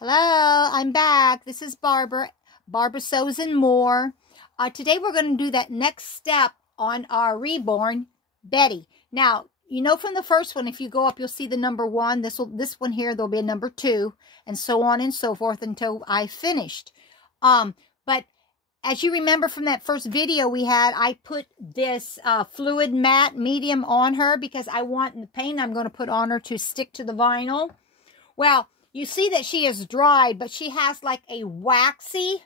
Hello, I'm back. This is Barbara Sews and More. Today we're going to do that next step on our reborn Betty. Now, you know from the first one, if you go up, you'll see the number 1. This one here, there'll be a number 2, and so on and so forth until I finished. But as you remember from that first video we had, I put this fluid matte medium on her because I want the paint I'm going to put on her to stick to the vinyl. Well, you see that she is dried, but she has like a waxy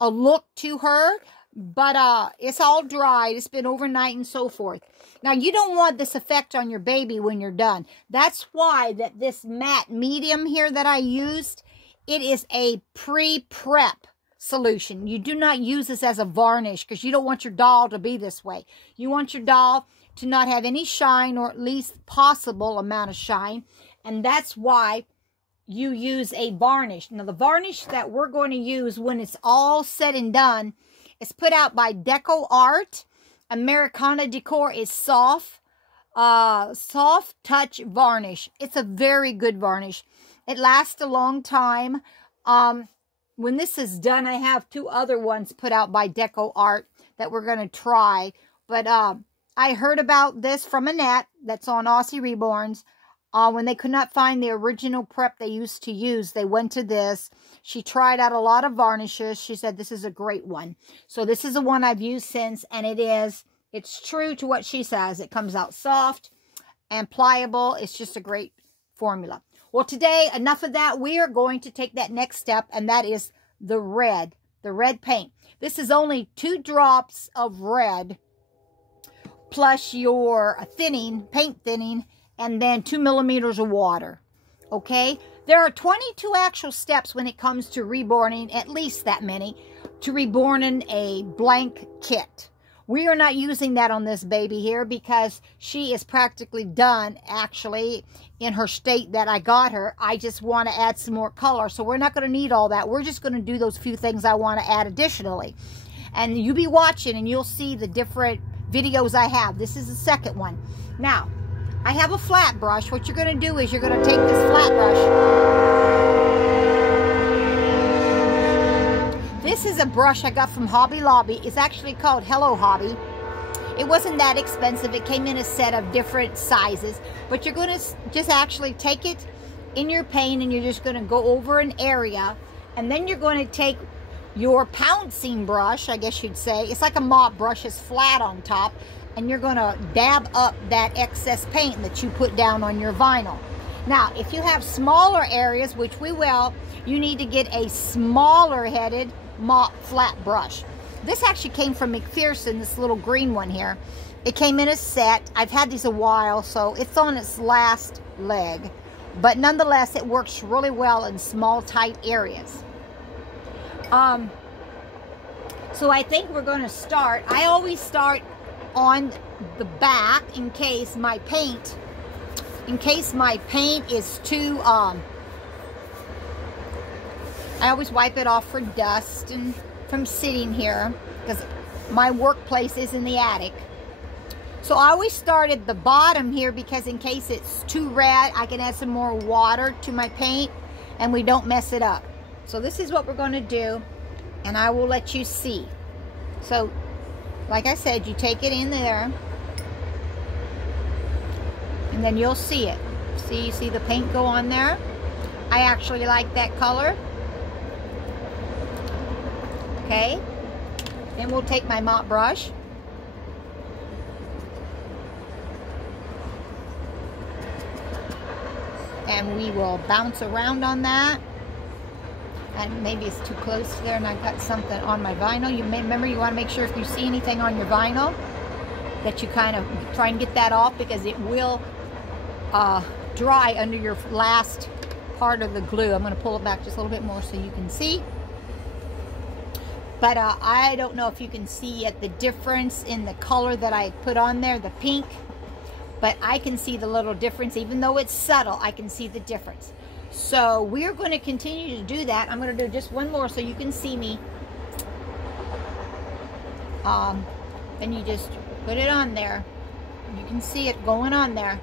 look to her. But it's all dried. It's been overnight and so forth. Now, you don't want this effect on your baby when you're done. That's why that this matte medium here that I used, it is a pre-prep solution. You do not use this as a varnish because you don't want your doll to be this way. You want your doll to not have any shine, or at least possible amount of shine. And that's why you use a varnish. Now, the varnish that we're going to use when it's all said and done is put out by Deco Art. Americana Decor is soft touch varnish. It's a very good varnish. It lasts a long time. When this is done, I have 2 other ones put out by Deco Art that we're going to try. But I heard about this from Annette that's on Aussie Reborns. When they could not find the original prep they used to use, they went to this. She tried out a lot of varnishes. She said this is a great one. So this is the one I've used since, and it's true to what she says. It comes out soft and pliable. It's just a great formula. Well, today, enough of that. We are going to take that next step, and that is the red paint. This is only 2 drops of red plus your paint thinning, and then 2 millimeters of water. Okay? There are 22 actual steps when it comes to reborning, at least that many, to reborning a blank kit. We are not using that on this baby here because she is practically done, actually, in her state that I got her. I just want to add some more color, so we're not going to need all that. We're just going to do those few things I want to add additionally. And you'll be watching, and you'll see the different videos I have. This is the second one. Now, I have a flat brush. What you're going to do is you're going to take this flat brush. This is a brush I got from Hobby Lobby. It's actually called Hello Hobby. It wasn't that expensive. It came in a set of different sizes. But you're going to just actually take it in your paint, and you're just going to go over an area. And then you're going to take your pouncing brush, I guess you'd say. It's like a mop brush. It's flat on top. And you're going to dab up that excess paint that you put down on your vinyl. Now, if you have smaller areas, which we will, you need to get a smaller headed mop flat brush. This actually came from McPherson, this little green one here. It came in a set. I've had these a while, so it's on its last leg. But nonetheless, it works really well in small, tight areas. So I think we're going to start. I always start on the back in case my paint is too I always wipe it off for dust and from sitting here because my workplace is in the attic. So I always start at the bottom here because in case it's too red, I can add some more water to my paint and we don't mess it up. So this is what we're going to do, and I will let you see. So like I said, you take it in there, and then you'll see it. See, you see the paint go on there? I actually like that color. Okay. Then we'll take my mop brush. And we will bounce around on that. And maybe it's too close there and I got something on my vinyl. You may remember, you want to make sure if you see anything on your vinyl that you kind of try and get that off, because it will dry under your last part of the glue. I'm going to pull it back just a little bit more so you can see. But I don't know if you can see yet the difference in the color that I put on there, the pink. But I can see the little difference. Even though it's subtle, I can see the difference. So we're going to continue to do that. I'm going to do just one more so you can see me. Then you just put it on there. You can see it going on there.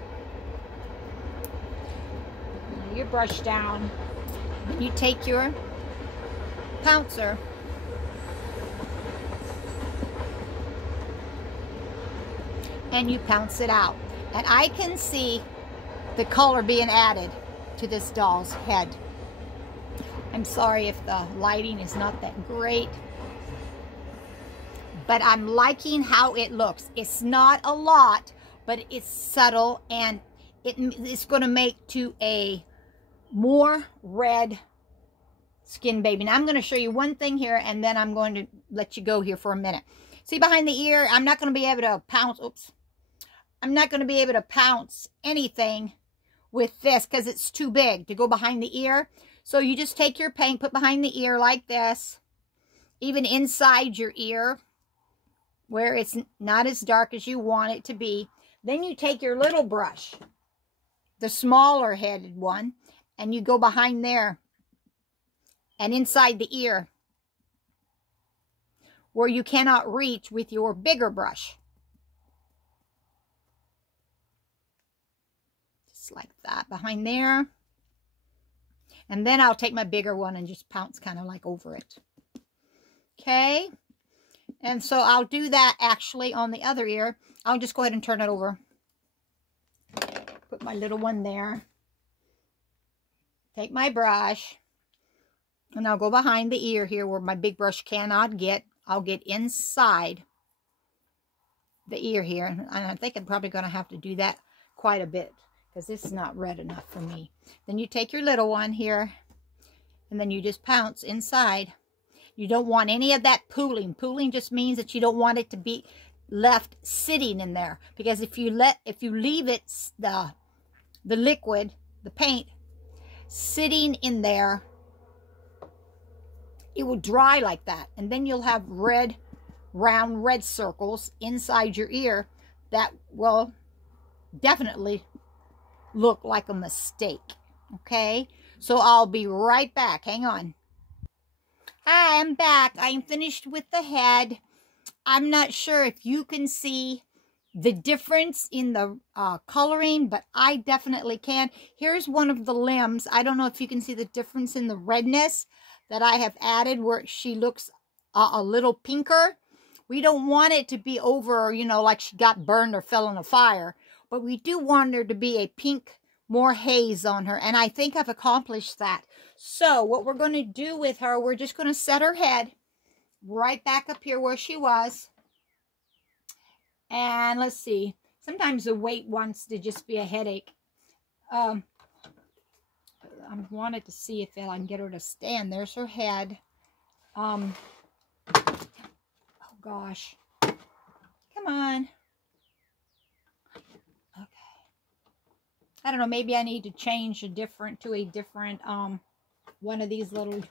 your brush down. You take your pouncer and you pounce it out. And I can see the color being added to this doll's head. I'm sorry if the lighting is not that great, but I'm liking how it looks. It's not a lot, but it's subtle, and it's going to make to a more red skin baby. Now I'm going to show you one thing here, and then I'm going to let you go here for a minute. See behind the ear, I'm not going to be able to pounce, oops. I'm not going to be able to pounce anything with this because it's too big to go behind the ear. So you just take your paint, put behind the ear like this, even inside your ear, where it's not as dark as you want it to be. Then you take your little brush, the smaller headed one, and you go behind there and inside the ear where you cannot reach with your bigger brush. Just like that behind there. And then I'll take my bigger one and just pounce kind of like over it. Okay. And so I'll do that actually on the other ear. I'll just go ahead and turn it over. Put my little one there. Take my brush. And I'll go behind the ear here where my big brush cannot get. I'll get inside the ear here. And I think I'm probably going to have to do that quite a bit, because this is not red enough for me. Then you take your little one here, and then you just pounce inside. You don't want any of that pooling. Pooling just means that you don't want it to be left sitting in there, because if you leave it, the liquid, the paint, sitting in there, it will dry like that, and then you'll have red, round red circles inside your ear that will definitely look like a mistake. Okay, so I'll be right back. Hang on. Hi, I'm back. I'm finished with the head. I'm not sure if you can see the difference in the coloring, but I definitely can. Here's one of the limbs. I don't know if you can see the difference in the redness that I have added, where she looks a little pinker. We don't want it to be over, you know, like she got burned or fell in a fire, but we do want her to be a pink, more haze on her, and I think I've accomplished that. So what we're going to do with her, we're just going to set her head right back up here where she was. And let's see. Sometimes the weight wants to just be a headache. I wanted to see if I can get her to stand. There's her head. Oh gosh. Come on. Okay. I don't know, maybe I need to change to a different one of these little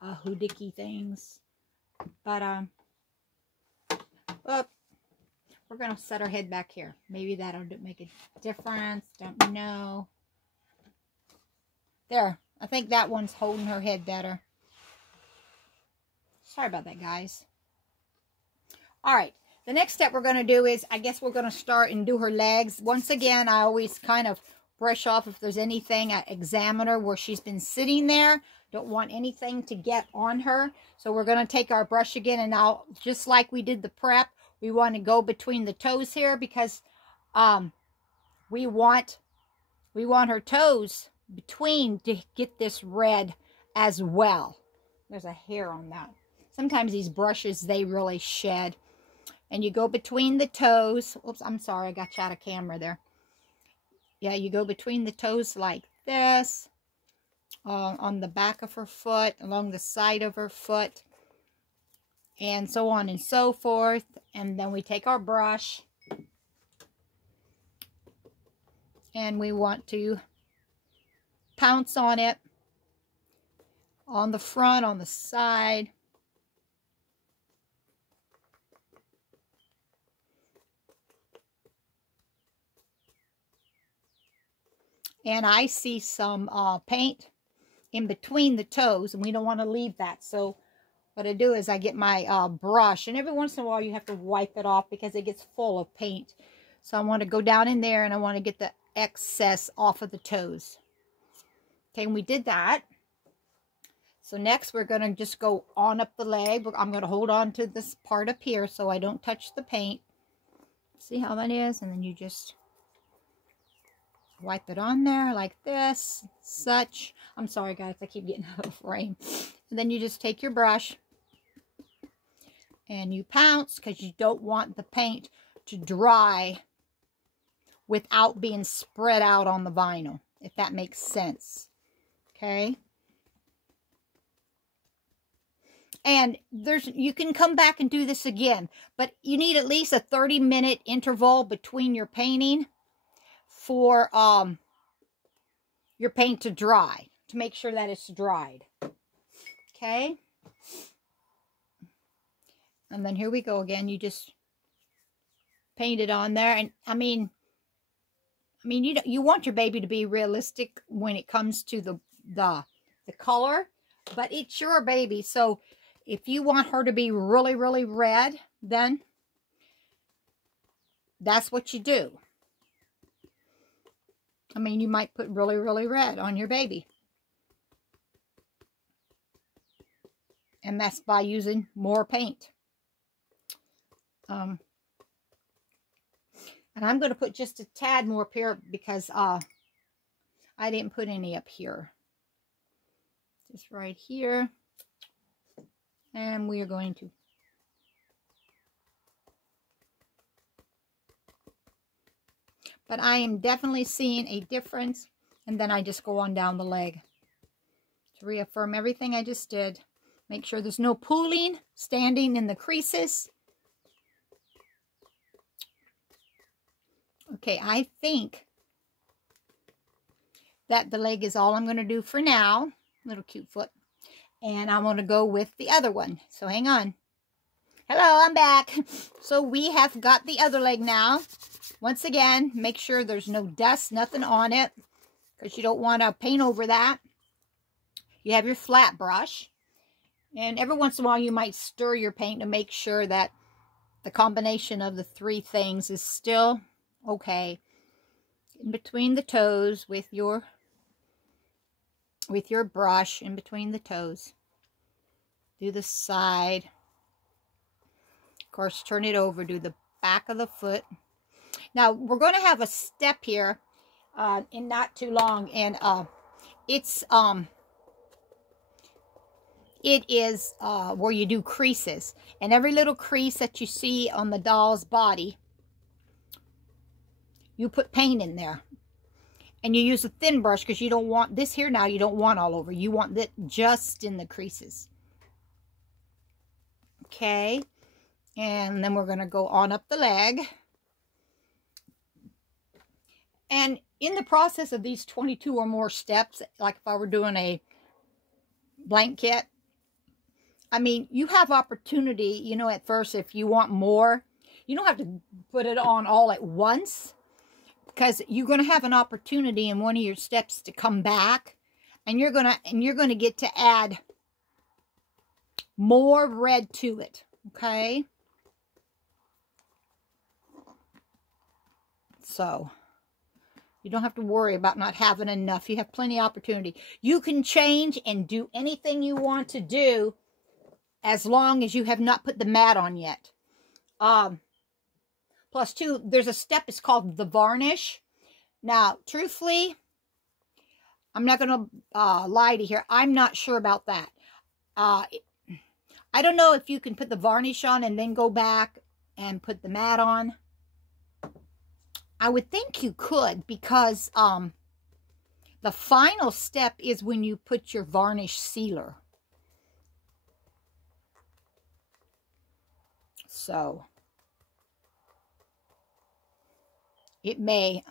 hoodie things. But we're going to set our head back here. Maybe that'll make a difference. Don't know. There. I think that one's holding her head better. Sorry about that, guys. Alright. The next step we're going to do is, I guess we're going to start and do her legs. Once again, I always kind of brush off if there's anything. I examine her where she's been sitting there. Don't want anything to get on her. So we're going to take our brush again, and now, just like we did the prep, we want to go between the toes here, because we want her toes between to get this red as well. There's a hair on that. Sometimes these brushes, they really shed. And you go between the toes. Oops, I'm sorry, I got you out of camera there. Yeah, you go between the toes like this. On the back of her foot, along the side of her foot. And so on and so forth. And then we take our brush. And we want to pounce on it. On the front, on the side. And I see some paint in between the toes, and we don't want to leave that. So what I do is I get my brush, and every once in a while you have to wipe it off because it gets full of paint. So I want to go down in there, and I want to get the excess off of the toes. Okay, and we did that. So next we're going to just go on up the leg. I'm going to hold on to this part up here so I don't touch the paint. See how that is? And then you just wipe it on there like this, such. I'm sorry guys, I keep getting out of frame. And then you just take your brush and you pounce, because you don't want the paint to dry without being spread out on the vinyl, if that makes sense. Okay. And you can come back and do this again, but you need at least a 30-minute interval between your painting for your paint to dry, to make sure that it's dried. Okay. And then here we go again. You just paint it on there. And I mean, you want your baby to be realistic when it comes to the color, but it's your baby. So if you want her to be really, really red, then that's what you do. I mean, you might put really, really red on your baby. And that's by using more paint. And I'm going to put just a tad more up here because I didn't put any up here. Just right here. And we are going to but I am definitely seeing a difference. And then I just go on down the leg to reaffirm everything I just did. Make sure there's no pooling standing in the creases. Okay, I think that the leg is all I'm going to do for now. Little cute foot. And I want to go with the other one. So hang on. Hello, I'm back. So we have got the other leg now. Once again, make sure there's no dust, nothing on it, because you don't want to paint over that. You have your flat brush. And every once in a while you might stir your paint to make sure that the combination of the three things is still okay. In between the toes with your brush, in between the toes. Do the side. Of course, turn it over. Do the back of the foot. Now, we're going to have a step here in not too long. And it is where you do creases. And every little crease that you see on the doll's body, you put paint in there. And you use a thin brush because you don't want this here now. You don't want all over. You want that just in the creases. Okay. And then we're going to go on up the leg. And in the process of these 22 or more steps, like if I were doing a blank kit, I mean, you have opportunity, you know, at first, if you want more, you don't have to put it on all at once. Because you're going to have an opportunity in one of your steps to come back, and you're going to get to add more red to it, okay? So you don't have to worry about not having enough. You have plenty of opportunity. You can change and do anything you want to do as long as you have not put the mat on yet. Plus two, there's a step, it's called the varnish. Now, truthfully, I'm not going to lie to you here. I'm not sure about that. I don't know if you can put the varnish on and then go back and put the mat on. I would think you could, because the final step is when you put your varnish sealer. So it may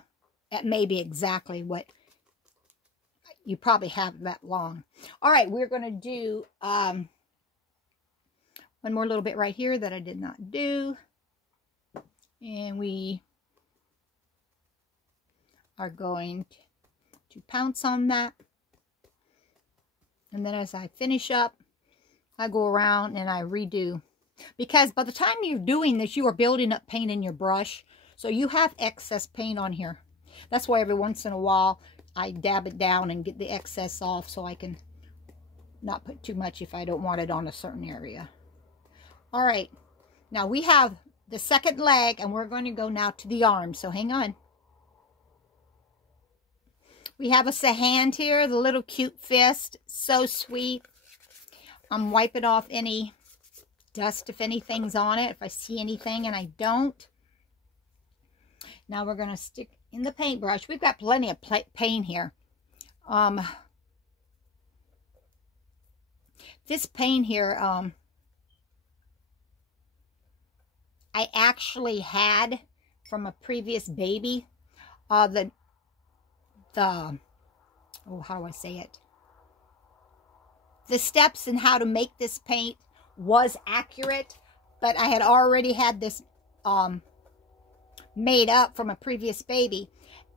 be exactly what you probably have that long. All right, we're going to do one more little bit right here that I did not do. And we are going to pounce on that. And then as I finish up, I go around and I redo. Because by the time you're doing this, you are building up paint in your brush. So you have excess paint on here. That's why every once in a while, I dab it down and get the excess off so I can not put too much if I don't want it on a certain area. All right, now we have the second leg, and we're going to go now to the arm, so hang on. We have us a hand here, the little cute fist, so sweet. I'm wiping off any dust if anything's on it, if I see anything, and I don't. Now we're going to stick in the paintbrush. We've got plenty of paint here. This paint here, I actually had from a previous baby. Oh, how do I say it? The steps and how to make this paint was accurate, but I had already had this made up from a previous baby,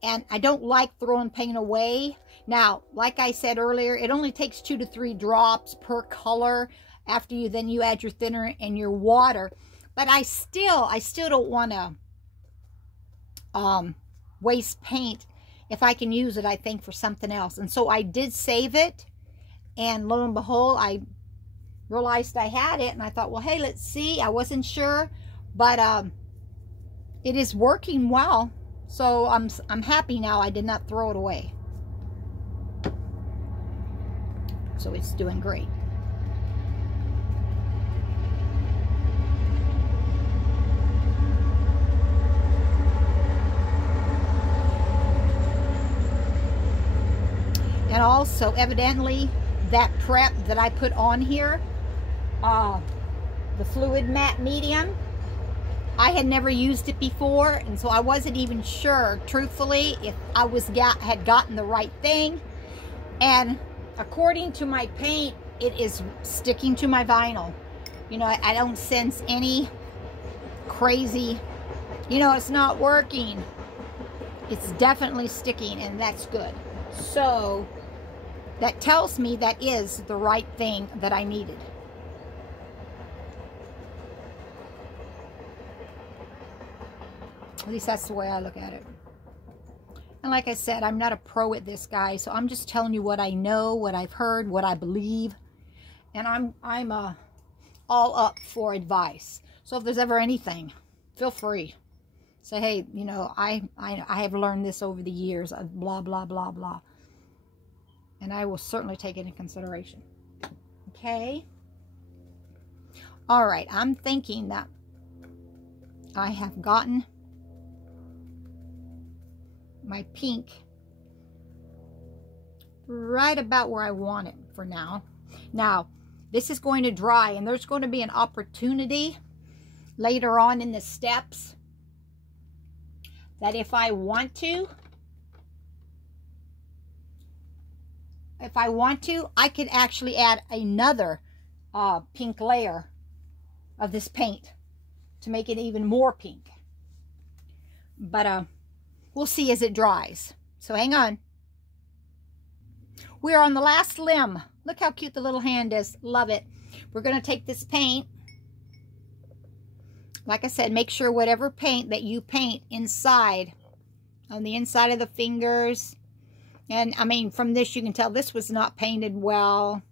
and I don't like throwing paint away. Now, like I said earlier, it only takes 2 to 3 drops per color after you add your thinner and your water. But I still don't want to waste paint if I can use it, I think, for something else. And so I did save it, and lo and behold, I realized I had it, and I thought, well, hey, let's see. I wasn't sure, but it is working well, so I'm happy now. I did not throw it away, so it's doing great. And also, evidently, that prep that I put on here, the fluid matte medium, I had never used it before, and so I wasn't even sure, truthfully, if I had gotten the right thing. And according to my paint, it is sticking to my vinyl. You know, I don't sense any crazy, you know, it's not working. It's definitely sticking, and that's good. So that tells me that is the right thing that I needed. At least that's the way I look at it. And like I said, I'm not a pro at this, guys, so I'm just telling you what I know, what I've heard, what I believe. And I'm all up for advice. So if there's ever anything, feel free. Say, hey, you know, I have learned this over the years of blah, blah, blah, blah. And I will certainly take it into consideration. Okay? All right, I'm thinking that I have gotten my pink right about where I want it for now. Now, this is going to dry, and there's going to be an opportunity later on in the steps that if I want to, I could actually add another pink layer of this paint to make it even more pink. But we'll see as it dries. So hang on. We are on the last limb. Look how cute the little hand is. Love it. We're going to take this paint. Like I said, make sure whatever paint that you paint inside, on the inside of the fingers. And I mean, from this you can tell this was not painted well.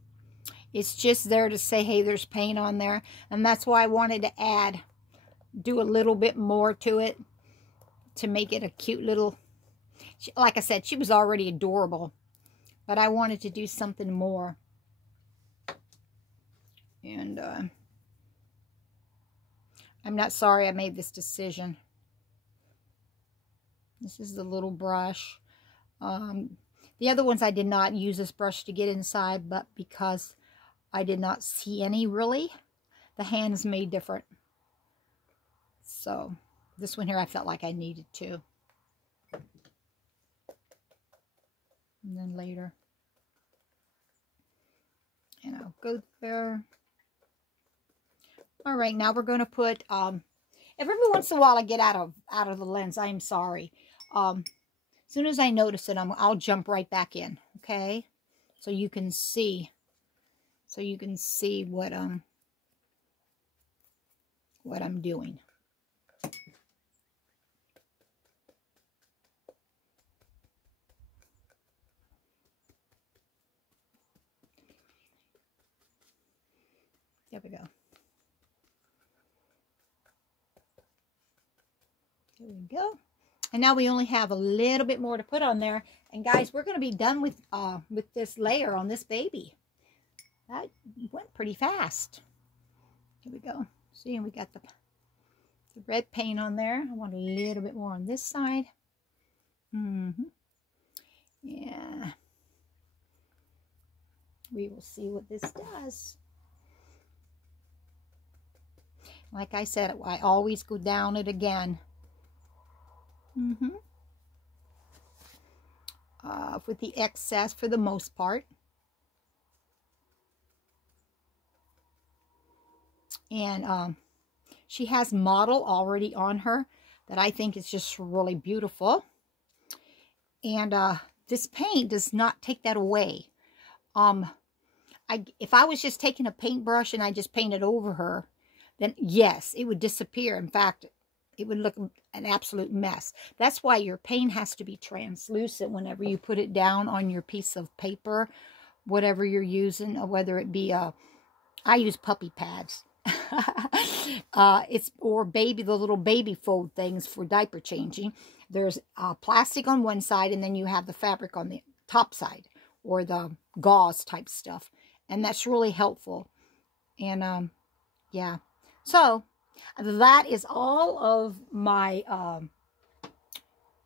It's just there to say, hey, there's paint on there. And that's why I wanted to do a little bit more to it to make it a cute little, like I said, she was already adorable. But I wanted to do something more. And I'm not sorry I made this decision. This is the little brush. The other ones I did not use this brush to get inside, but because I did not see any really, the hands made different. So this one here I felt like I needed to. And then later. And I'll go there. All right, now we're going to put, every once in a while I get out of the lens. I'm sorry. As soon as I notice it, I'll jump right back in, okay? So you can see. So you can see what I'm doing. There we go. There we go. And now we only have a little bit more to put on there. And guys, we're going to be done with this layer on this baby. That went pretty fast. Here we go. See, and we got the red paint on there. I want a little bit more on this side. Yeah. We will see what this does. Like I said, I always go down it again. With the excess for the most part. And she has model already on her that I think is just really beautiful. And this paint does not take that away. If I was just taking a paintbrush and I just painted over her, then yes, it would disappear. In fact, it would look an absolute mess. That's why your paint has to be translucent whenever you put it down on your piece of paper, whatever you're using, or whether it be I use puppy pads. Or the little baby fold things for diaper changing. There's plastic on one side, and then you have the fabric on the top side, or the gauze type stuff, and that's really helpful. And yeah, so that is all of my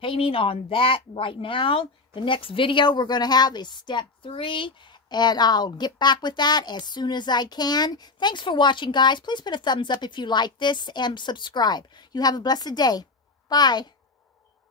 painting on that right now. The next video we're going to have is step 3. And I'll get back with that as soon as I can. Thanks for watching, guys. Please put a thumbs up if you like this and subscribe. You have a blessed day. Bye.